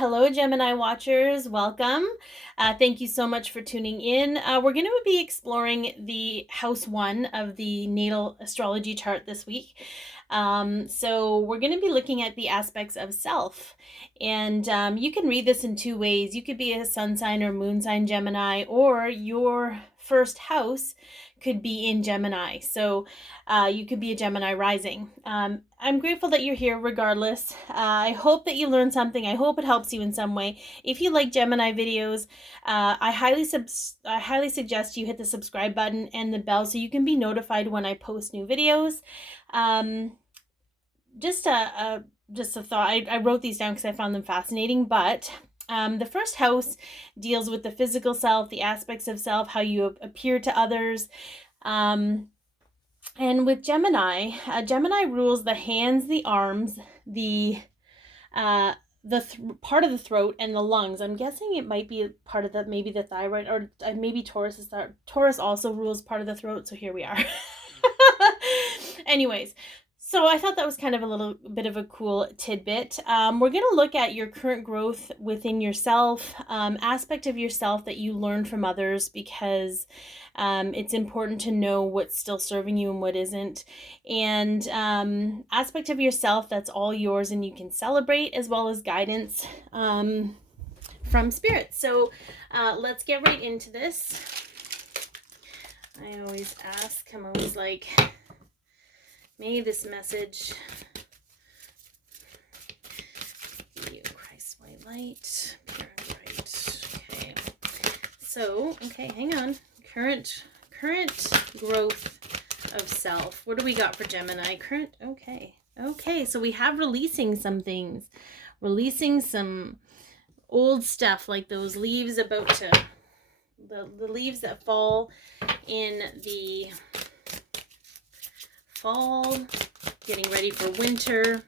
Hello, Gemini watchers. Welcome. Thank you so much for tuning in. We're going to be exploring the house 1 of the natal astrology chart this week. So we're going to be looking at the aspects of self. And you can read this in two ways. You could be a sun sign or moon sign Gemini, or your first house could be in Gemini. So you could be a Gemini rising. I'm grateful that you're here regardless. I hope that you learned something. I hope it helps you in some way. If you like Gemini videos, I highly suggest you hit the subscribe button and the bell so you can be notified when I post new videos. Just a thought. I wrote these down because I found them fascinating, but the first house deals with the physical self, the aspects of self, how you appear to others. And with Gemini, Gemini rules the hands, the arms, the part of the throat and the lungs. I'm guessing it might be part of maybe the thyroid, or maybe Taurus Taurus also rules part of the throat. So here we are. Anyways, so I thought that was kind of a little bit of a cool tidbit. We're going to look at your current growth within yourself, aspect of yourself that you learned from others, because it's important to know what's still serving you and what isn't, and aspect of yourself that's all yours and you can celebrate, as well as guidance from spirit. So let's get right into this. I always ask, I'm always like, may this message be Christ's white light, pure and bright. Okay. So, okay, hang on. Current growth of self. What do we got for Gemini? Okay, so we have releasing some things. Releasing some old stuff, like those leaves about to, the leaves that fall in the fall, getting ready for winter.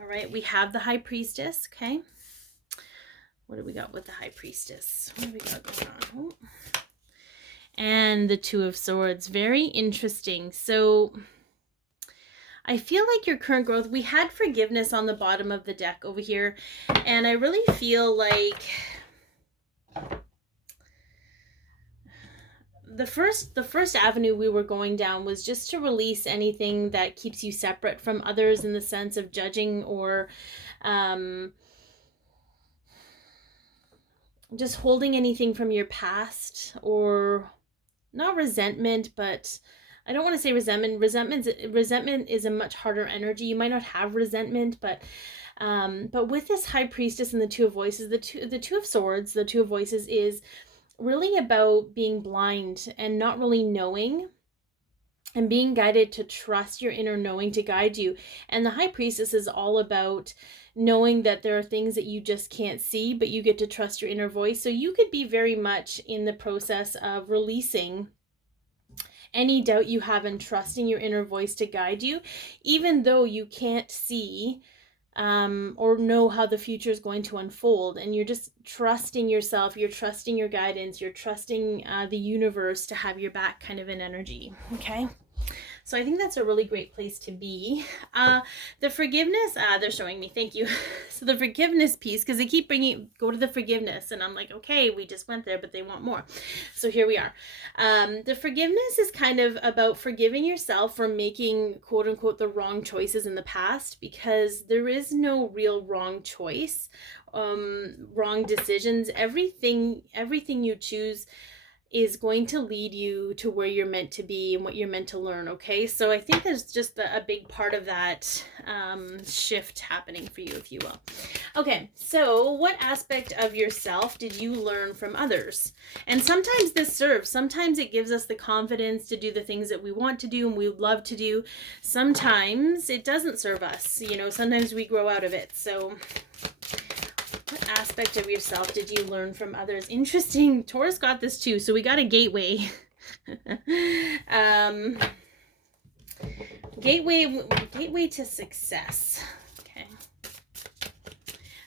All right, we have the High Priestess. Okay, what do we got with the High Priestess? What do we got going on? Oh. And the Two of Swords. Very interesting. So I feel like your current growth, we had forgiveness on the bottom of the deck over here, and I really feel like the first avenue we were going down was just to release anything that keeps you separate from others, in the sense of judging or just holding anything from your past, or not resentment, but I don't want to say resentment. Resentment is a much harder energy. You might not have resentment, but with this High Priestess and the Two of Voices, the two of Swords, the Two of Voices is really about being blind and not really knowing, and being guided to trust your inner knowing to guide you. And the High Priestess is all about knowing that there are things that you just can't see, but you get to trust your inner voice. So you could be very much in the process of releasing any doubt you have and trusting your inner voice to guide you, even though you can't see or know how the future is going to unfold. And you're just trusting yourself, you're trusting your guidance, you're trusting the universe to have your back, kind of an energy. Okay, so I think that's a really great place to be. The forgiveness, they're showing me, thank you. So the forgiveness piece, because they keep go to the forgiveness, and I'm like, okay, we just went there, but they want more. So here we are. The forgiveness is kind of about forgiving yourself for making, quote unquote, the wrong choices in the past, because there is no real wrong choice, wrong decisions. Everything you choose is going to lead you to where you're meant to be and what you're meant to learn. Okay, so I think there's just a big part of that shift happening for you, if you will. Okay, so what aspect of yourself did you learn from others? And sometimes this serves. Sometimes it gives us the confidence to do the things that we want to do and we love to do. Sometimes it doesn't serve us. You know, sometimes we grow out of it. So what aspect of yourself did you learn from others? Interesting. Taurus got this too. So we got a gateway. Gateway to success. Okay.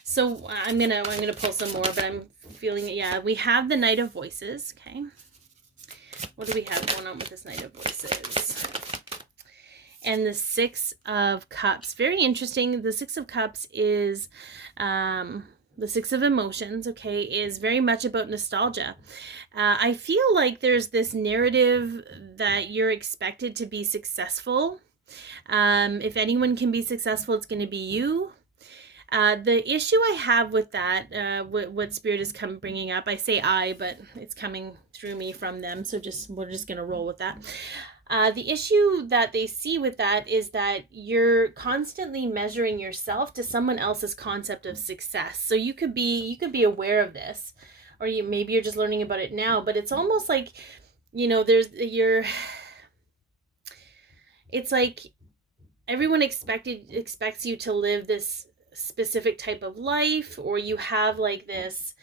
So I'm gonna pull some more, but I'm feeling it. Yeah, we have the Knight of Voices. Okay. What do we have going on with this Knight of Voices? And the Six of Cups. Very interesting. The Six of Cups is the Six of Emotions, okay, is very much about nostalgia. I feel like there's this narrative that you're expected to be successful. If anyone can be successful, it's going to be you. The issue I have with that, what Spirit is bringing up, I say I, but it's coming through me from them, so we're just going to roll with that. The issue that they see with that is that you're constantly measuring yourself to someone else's concept of success. So you could be aware of this, or maybe you're just learning about it now, but it's almost like, it's like everyone expects you to live this specific type of life, or you have like this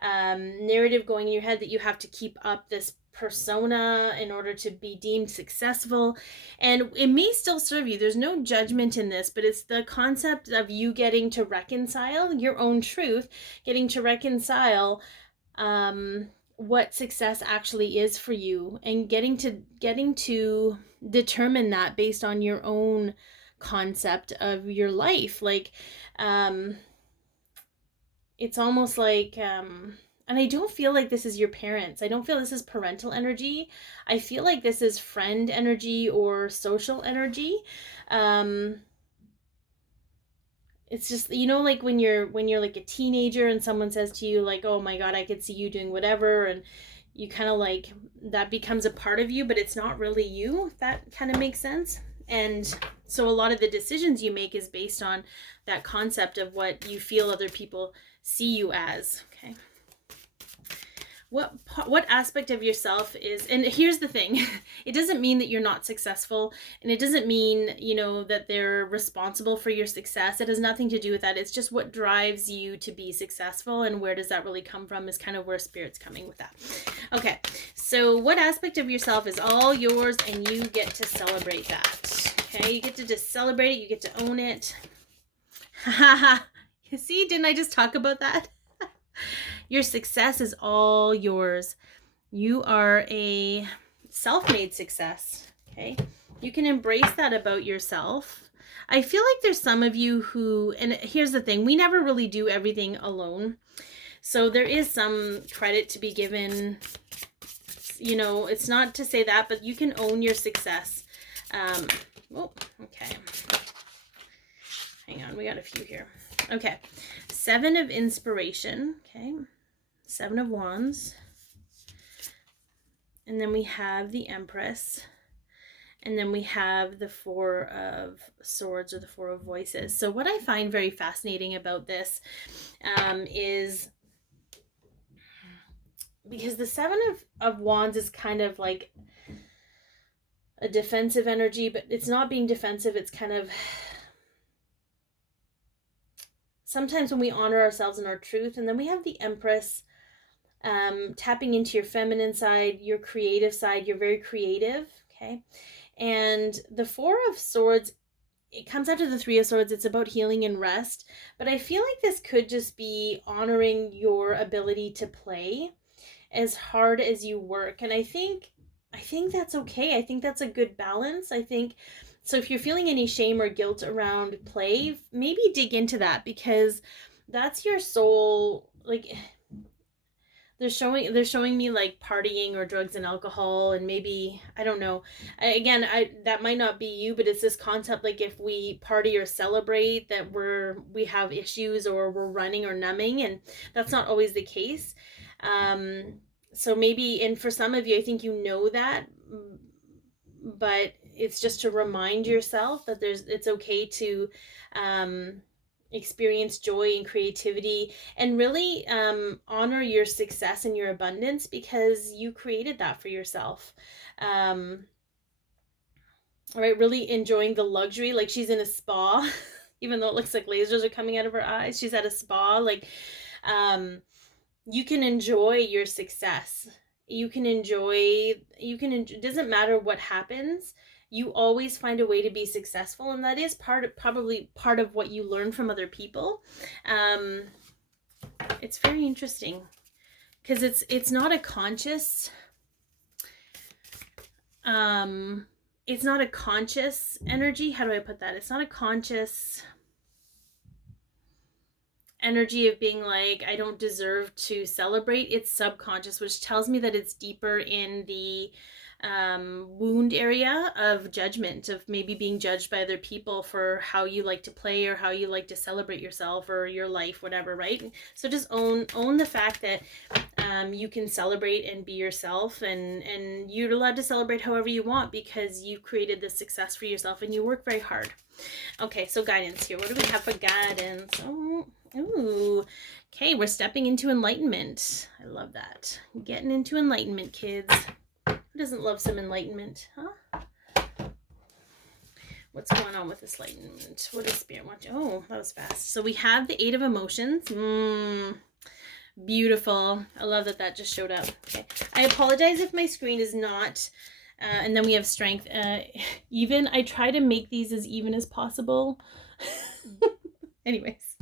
narrative going in your head that you have to keep up this persona in order to be deemed successful, and it may still serve you. There's no judgment in this, but it's the concept of you getting to reconcile your own truth, getting to reconcile what success actually is for you, and getting to determine that based on your own concept of your life. Like it's almost like and I don't feel like this is your parents. I don't feel this is parental energy. I feel like this is friend energy or social energy. It's just, like when you're like a teenager and someone says to you like, oh my God, I could see you doing whatever, and you kind of like, that becomes a part of you, but it's not really you. That kind of makes sense. And so a lot of the decisions you make is based on that concept of what you feel other people see you as. Okay. What aspect of yourself is, and here's the thing, it doesn't mean that you're not successful, and it doesn't mean, that they're responsible for your success. It has nothing to do with that. It's just what drives you to be successful, and where does that really come from is kind of where Spirit's coming with that. Okay, so what aspect of yourself is all yours, and you get to celebrate that. Okay, you get to just celebrate it, you get to own it. You see, didn't I just talk about that? Your success is all yours. You are a self-made success, okay? You can embrace that about yourself. I feel like there's some of you who, and here's the thing, we never really do everything alone. So there is some credit to be given. It's not to say that, but you can own your success. Okay. Hang on, we got a few here. Okay. 7 of Inspiration, okay? 7 of Wands, and then we have the Empress, and then we have the 4 of Swords, or the 4 of Voices. So what I find very fascinating about this is because the 7 of Wands is kind of like a defensive energy, but it's not being defensive. It's kind of, sometimes when we honor ourselves and our truth. And then we have the Empress, tapping into your feminine side, your creative side. You're very creative, okay? And the 4 of Swords, it comes after the 3 of Swords. It's about healing and rest. But I feel like this could just be honoring your ability to play as hard as you work. And I think that's okay. I think that's a good balance. I think, so if you're feeling any shame or guilt around play, maybe dig into that, because that's your soul. Like, they're showing me like partying or drugs and alcohol, and maybe, I don't know. Again, that might not be you, but it's this concept, like if we party or celebrate, that we have issues, or we're running or numbing, and that's not always the case. So maybe, and for some of you, I think that, but it's just to remind yourself that it's okay to experience joy and creativity, and really honor your success and your abundance, because you created that for yourself. All right, really enjoying the luxury, like she's in a spa, even though it looks like lasers are coming out of her eyes. She's at a spa. Like, you can enjoy your success. You can enjoy, it doesn't matter what happens. You always find a way to be successful, and that is probably part of what you learn from other people. It's very interesting, because it's not a conscious energy. How do I put that? It's not a conscious energy of being like, I don't deserve to celebrate. It's subconscious, which tells me that it's deeper in the wound area of judgment, of maybe being judged by other people for how you like to play or how you like to celebrate yourself or your life, whatever, right? So just own the fact that you can celebrate and be yourself, and you're allowed to celebrate however you want because you've created this success for yourself and you work very hard. Okay, so guidance here. What do we have for guidance? Oh, ooh. Okay, we're stepping into enlightenment. I love that. Getting into enlightenment, kids. Who doesn't love some enlightenment, huh? What's going on with this enlightenment? What does Spirit want? Oh, that was fast. So we have the Eight of Emotions. Beautiful. I love that that just showed up. Okay. I apologize if my screen is not... and then we have Strength. Even. I try to make these as even as possible. Anyways,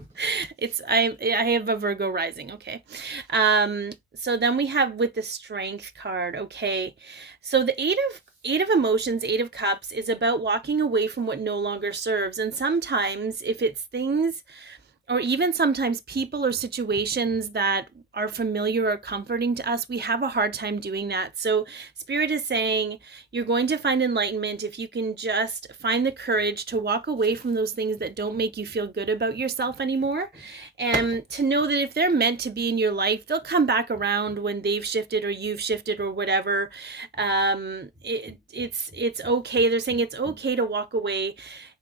I have a Virgo rising. Okay. So then we have with the Strength card. Okay. So the Eight of Emotions, Eight of Cups is about walking away from what no longer serves. And sometimes if it's things, or even sometimes people or situations that are familiar or comforting to us, we have a hard time doing that. So Spirit is saying you're going to find enlightenment if you can just find the courage to walk away from those things that don't make you feel good about yourself anymore, and to know that if they're meant to be in your life, they'll come back around when they've shifted or you've shifted or whatever. It's okay. They're saying it's okay to walk away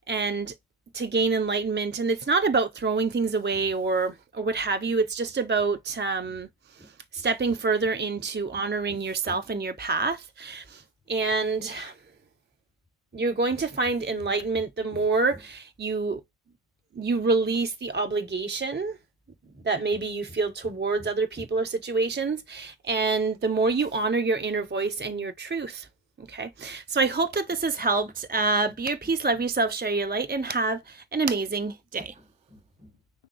and to gain enlightenment. And it's not about throwing things away or what have you. It's just about stepping further into honoring yourself and your path. And you're going to find enlightenment the more you release the obligation that maybe you feel towards other people or situations, and the more you honor your inner voice and your truth. Okay, so I hope that this has helped. Be your peace, love yourself, share your light, and have an amazing day.